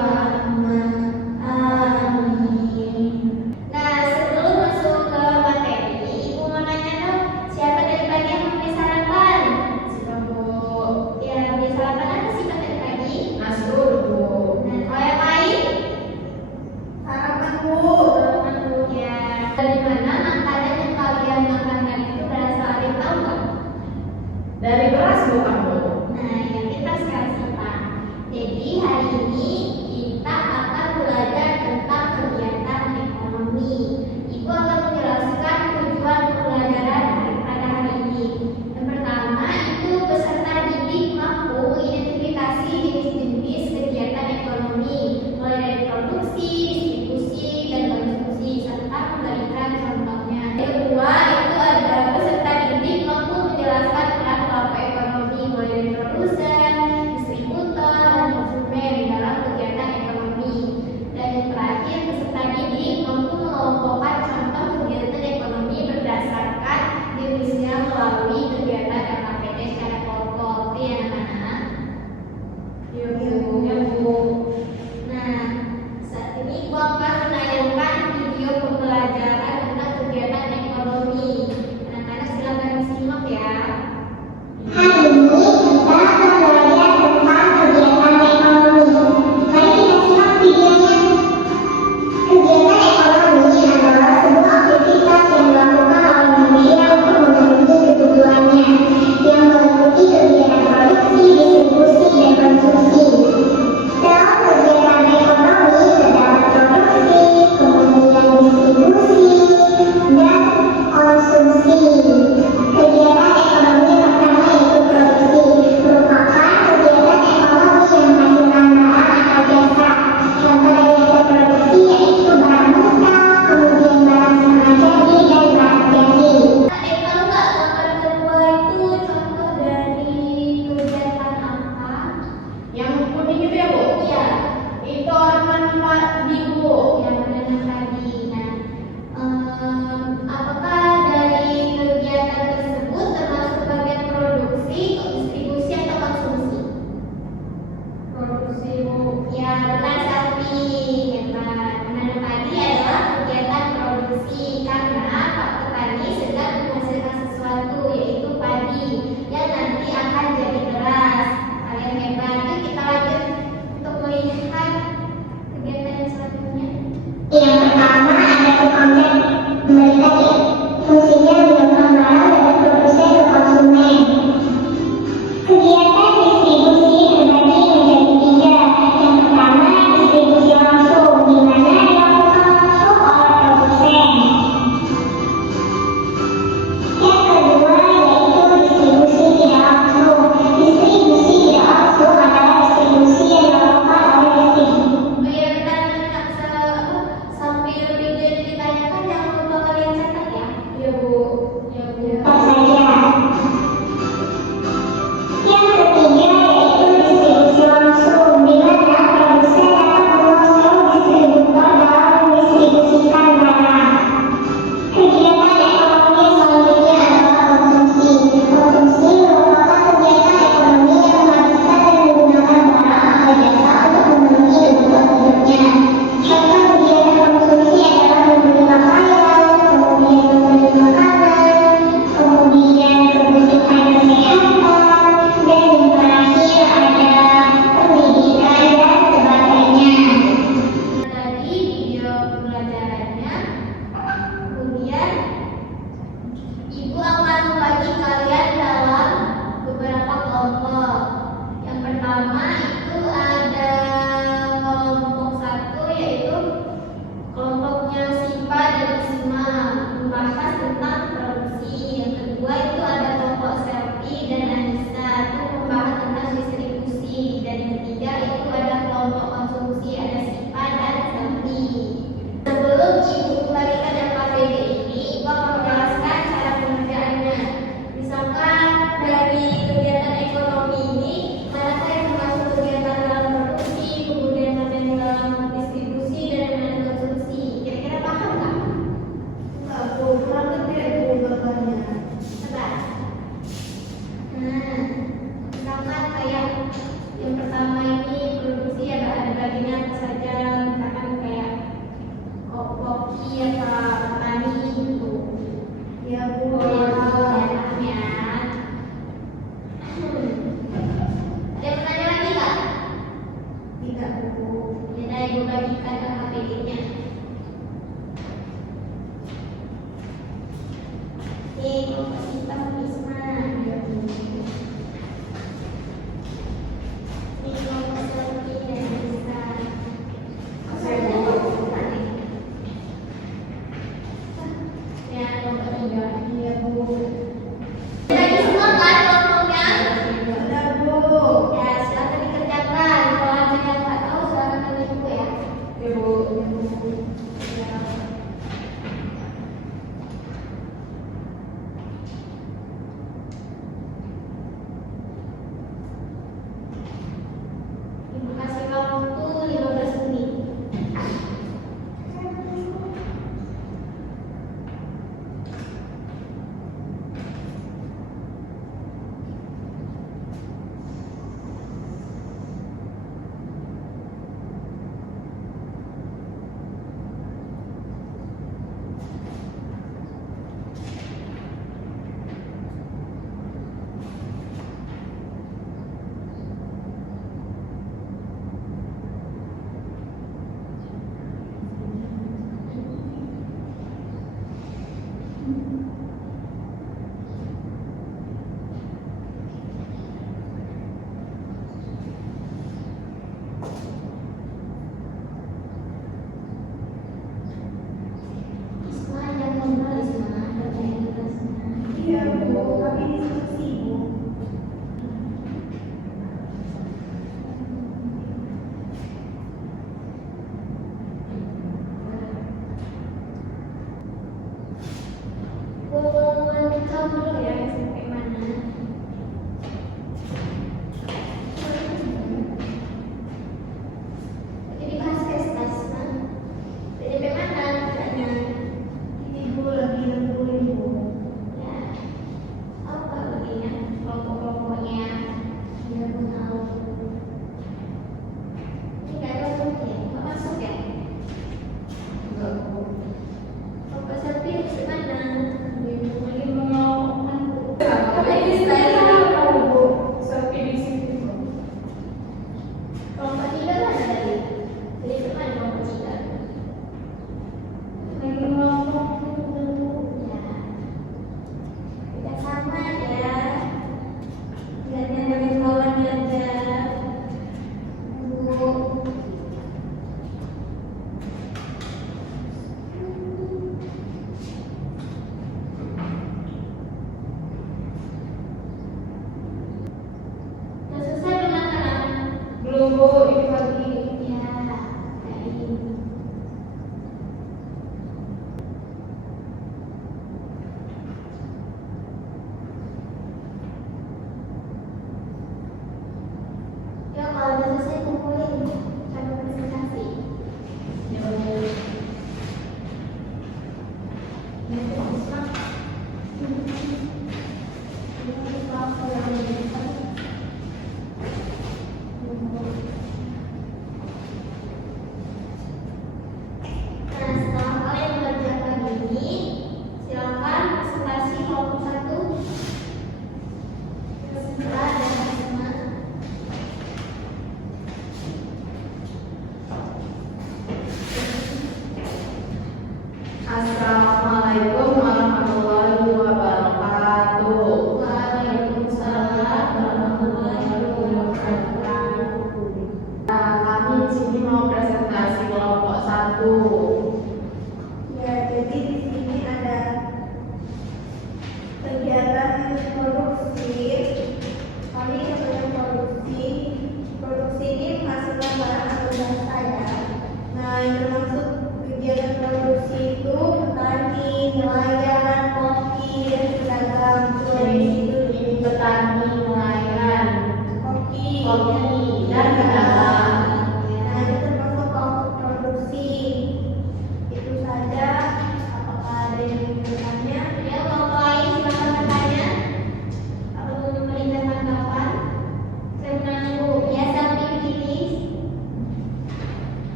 Muhammad. Amin. Nah, sebelum masuk ke materi, Ibu mau nanya dong, siapa dari pagi yang mau beli sarapan? Siapa, Bu? Ya, beli sarapan apa sih Pak dari pagi? Nasi dulu, Bu. Nah, kalau yang lain? Sarapan, Bu. Sarapan Bu, ya. Dari mana makanan yang kalian makan itu berasal, ada yang tahu nggak? Dari beras bukan, Bu? Nah, yang kita sekarang simpan. Jadi hari ini kita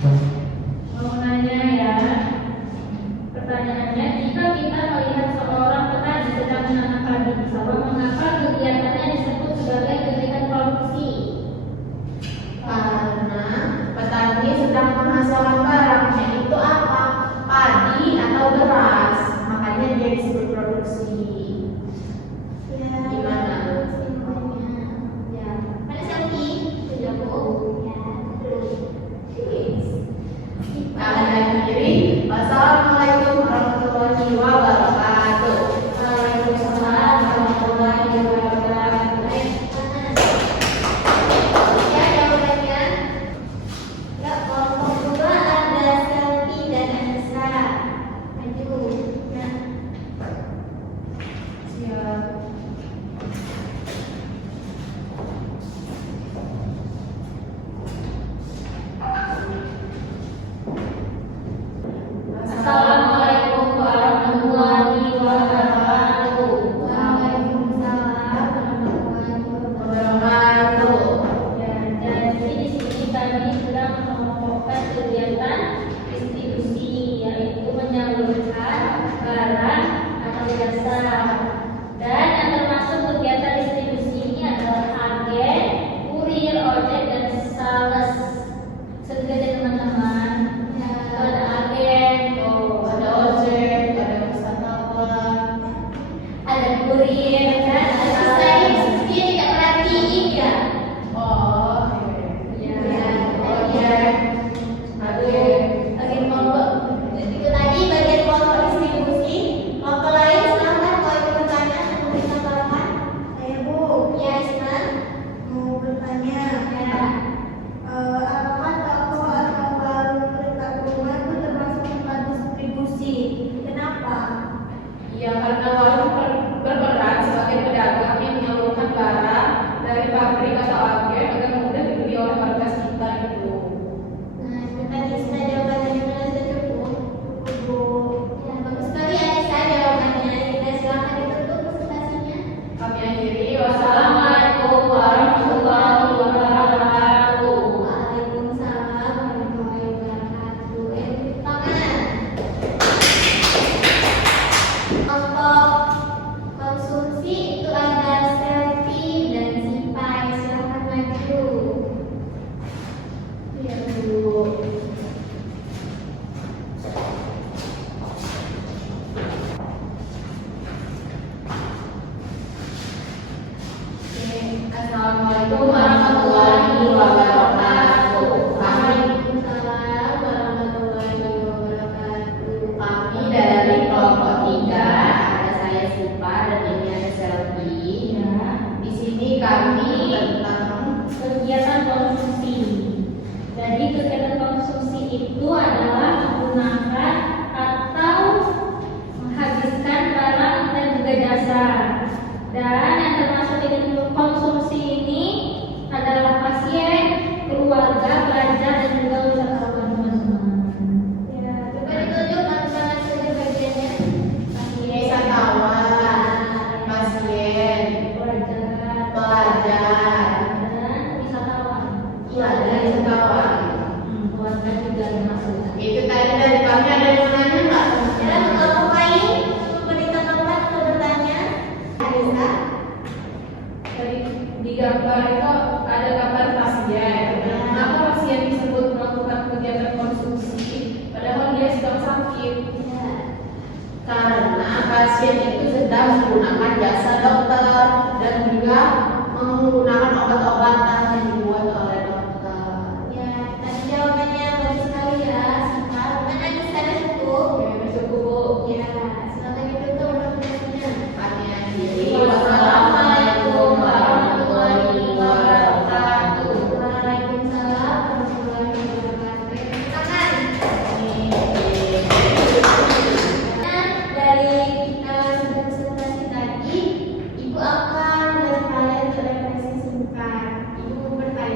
Mau nanya ya. Pertanyaannya, jika kita melihat seorang petani sedang menanam padi di sawah, mengapa kegiatannya disebut sebagai kegiatan produksi? Karena petani sedang menghasilkan barangnya itu apa? Padi atau beras. Makanya dia disebut produksi. Ya, Gimana? semuanya. Ya. Mana selfie? Sudah Bu. Ya, terus. Kanan kiri. Wassalamualaikum warahmatullahi wabarakatuh. Waalaikumsalam warahmatullahi wabarakatuh. Ya, jawabannya. Ya, kelompok dua ada Selvi dan Anissa. Maju. Nah, Siap. Assalamualaikum warahmatullahi wabarakatuh. Waalaikumsalam warahmatullahi wabarakatuh. Wabarakatuh. Ya, jadi di sini kami sedang mengelompokkan kegiatan distribusi, yaitu menyalurkan barang atau jasa. Dan yang termasuk kegiatan distribusi ini adalah agen, kurir, ojek, dan sales. Seperti aja teman-teman. Ya. Ada agen, Ada ojek, ada wisatawan. ada kurir, dan ada sales. Dia tidak perhatiin ya. Oh, Ya, ojek, agen. Bagian kelompok itu tadi bagian kelompok distribusi. Kelompok lain silahkan kalau ingin bertanya atau memberikan tanggapan. Saya Bu, Ya, Isman. mau bertanya. Ya. Apakah toko atau warung dekat rumah itu termasuk tempat distribusi? Kenapa? Iya, karena warung berperan sebagai pedagang yang menyalurkan barang dari pabrik atau agen agar mudah dibeli oleh warga sekitar itu. Nah, itu tadi sudah jawabannya sudah cukup. Bu, Ya, bagus sekali Anissa jawabannya. Kita silakan ditutup presentasinya. Kami akhiri. Wassalamualaikum warahmatullahi wabarakatuh. Waalaikumsalam warahmatullahi wabarakatuh. Tepuk tangan. Kelompok konsumsi itu ada Selvi dan Sipai. Silakan maju. Iya, Bu. Assalamualaikum warahmatullahi wabarakatuh. Waalaikumsalam warahmatullahi wabarakatuh. Kami dari kelompok 3, ada saya Sipa dan ini ada Selvi. ya, Di sini kami tentang kegiatan konsumsi. Jadi kegiatan konsumsi itu adalah menggunakan atau menghabiskan barang dan juga jasa. Dan yang termasuk dengan konsumsi ini adalah pasien, keluarga, pelajar, dan juga wisatawan teman-teman. Ya, coba ditunjuk mana saja bagiannya. wisatawan, pasien, Pelajar, pelajar, dan wisatawan. iya ada wisatawan. Keluarga juga masuk. Itu tadi dari kami ada yang mau nanya nggak? Ya, kelompok lain memberi tanggapan atau bertanya. Anissa. Tadi di gambar itu ada gambar pasien. Kenapa pasien disebut melakukan kegiatan konsumsi padahal dia sedang sakit? Ya. Karena pasien itu sedang menggunakan jasa dokter dan juga menggunakan obat-obatan yang dibuat oleh dokter. Ya, tadi jawabannya bagus sekali ya, Sita. Bukan Anissa ada cukup. Oke, cukup Bu. Ya, silakan ditutup presentasinya. Kami akhiri. Wassalamualaikum warahmatullahi wabarakatuh. Waalaikumsalam warahmatullahi wabarakatuh. Tangan. Nah, dari presentasi tadi, Ibu akan bertanya untuk refleksi singkat. Ibu bertanya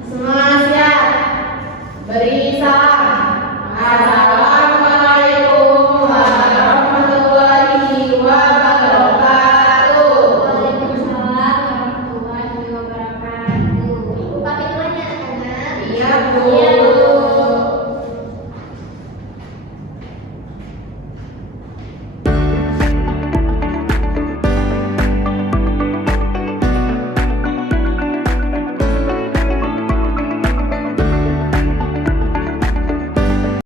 Semua siap. Beri salam. Assalamualaikum warahmatullahi wabarakatuh. Waalaikumsalam warahmatullahi wabarakatuh. Ibu pamit duluan ya anak-anak. Iya, Bu.